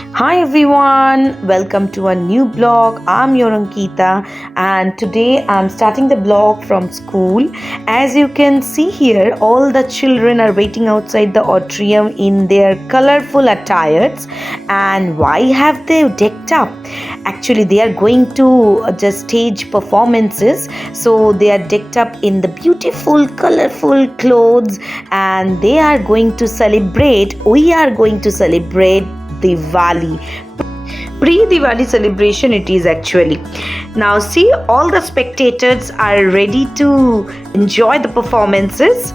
Hi everyone, welcome to a new blog. I'm your Ankita and today I'm starting the blog from school. As you can see here, all the children are waiting outside the auditorium in their colorful attires. And why have they decked up? Actually, they are going to just stage performances, so they are decked up in the beautiful, colorful clothes and they are going to celebrate. We are going to celebrate Diwali. Pre-Diwali celebration it is actually. Now see, all the spectators are ready to enjoy the performances.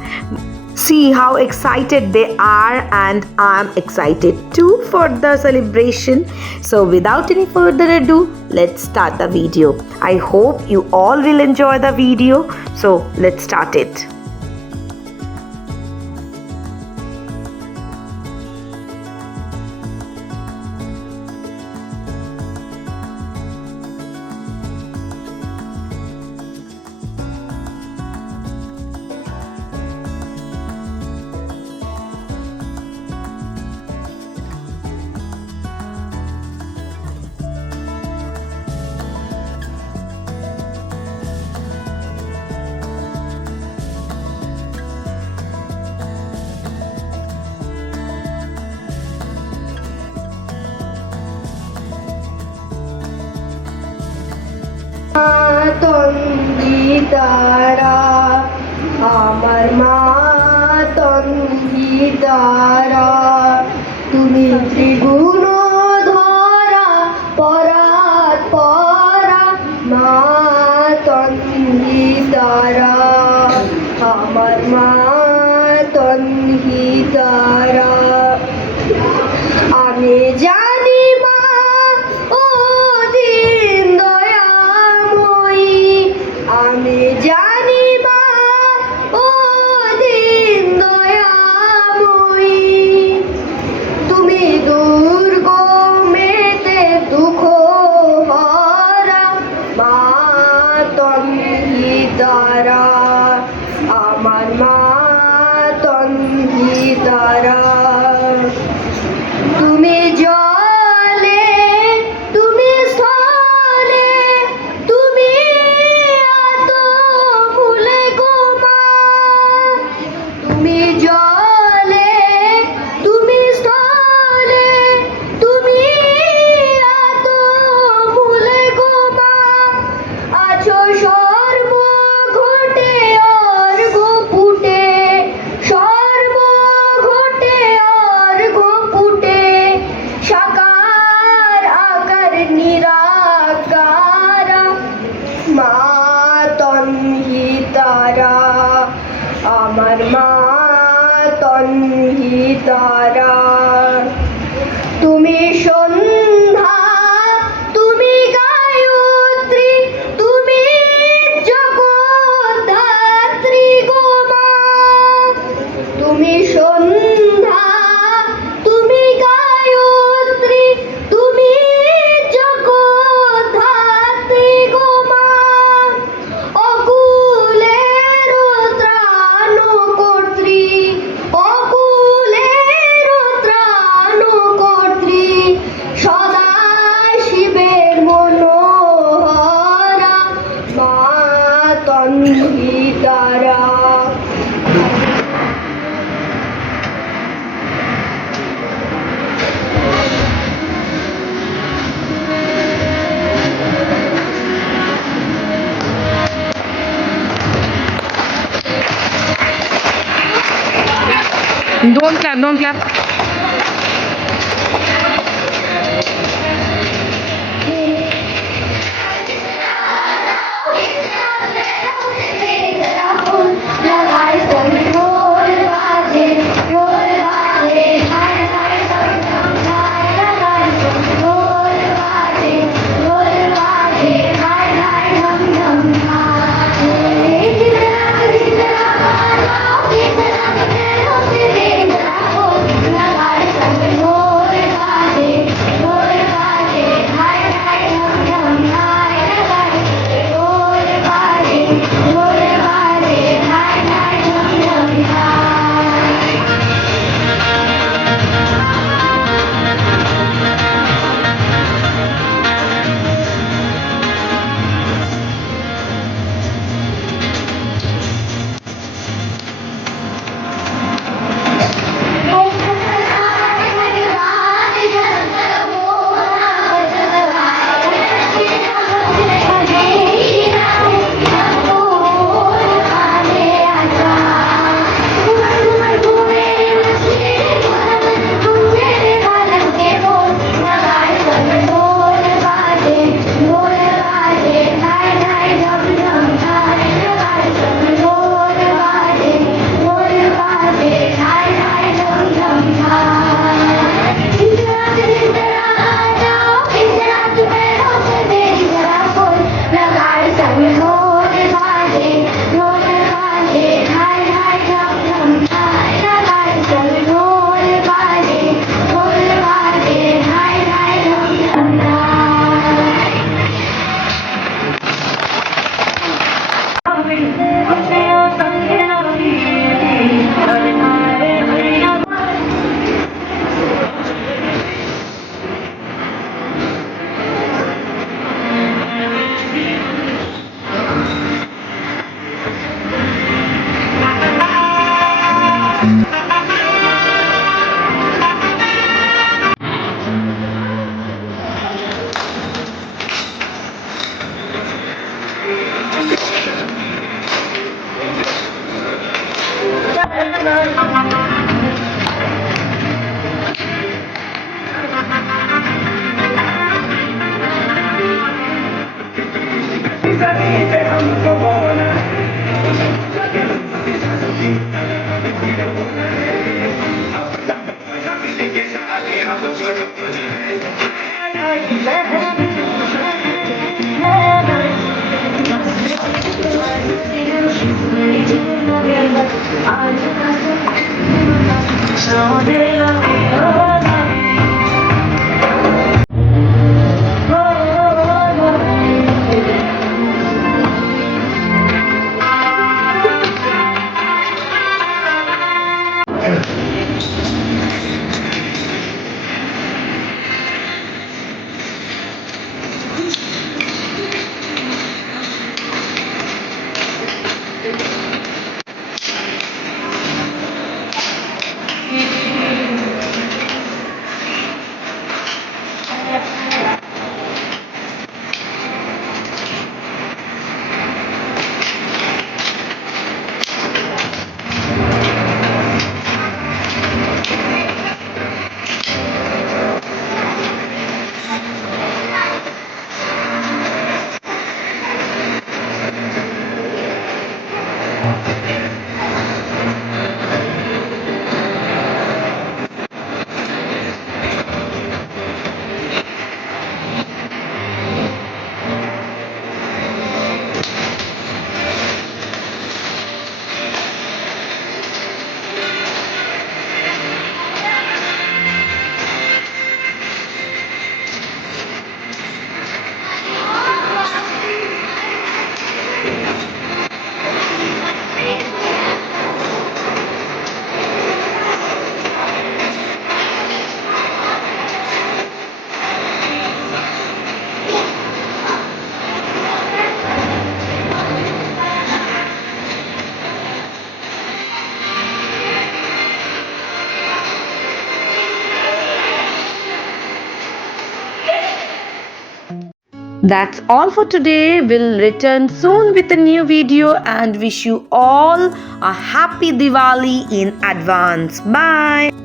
See how excited they are, and I'm excited too for the celebration. So without any further ado, let's start the video. I hope you all will enjoy the video. So let's start it. তন্দিতারা আমার মা তন্দিতারা তুমি ত্রিগুণ ধরা পরাৎ পরা মা তন্দিতারা আমার মা তন্দিতারা আমি জানি মা ও দিন দয়াময়ী আমি জানি মা ও দিন দয়াময়ী তুমি দুর্গমেতে দুঃখ হরা মা তন্দিতারা আমার মা তন্দিতারা তুমি জলে তুমি স্থলে তুমি এত ভুলে গো মা তুমি জলে তুমি স্থলে তুমি এত ভুলে গো মা আছো সর্ব ঘটে অর্ঘ ফুটে সর্ব ঘটে অর্ঘ ফুটে সাকার আকার নিরাকার মা তন্দিতারা আমার মা তন্দিতারা তুমি সন্ধ্যা তুমি গায়ত্রী তুমি জগদ্ধাত্রী গো মা তুমি সন্ধ্যা তুমি গায়ত্রী তুমি জগদ্ধাত্রী গো মা অকুলের ত্রাণকর্ত্রী অকুলের ত্রাণকর্ত্রী সদা শিবের মনোহরা মা তন্দিতারা Don't clap, don't clap. Thank you. That's all for today. We'll return soon with a new video and wish you all a happy Diwali in advance. Bye.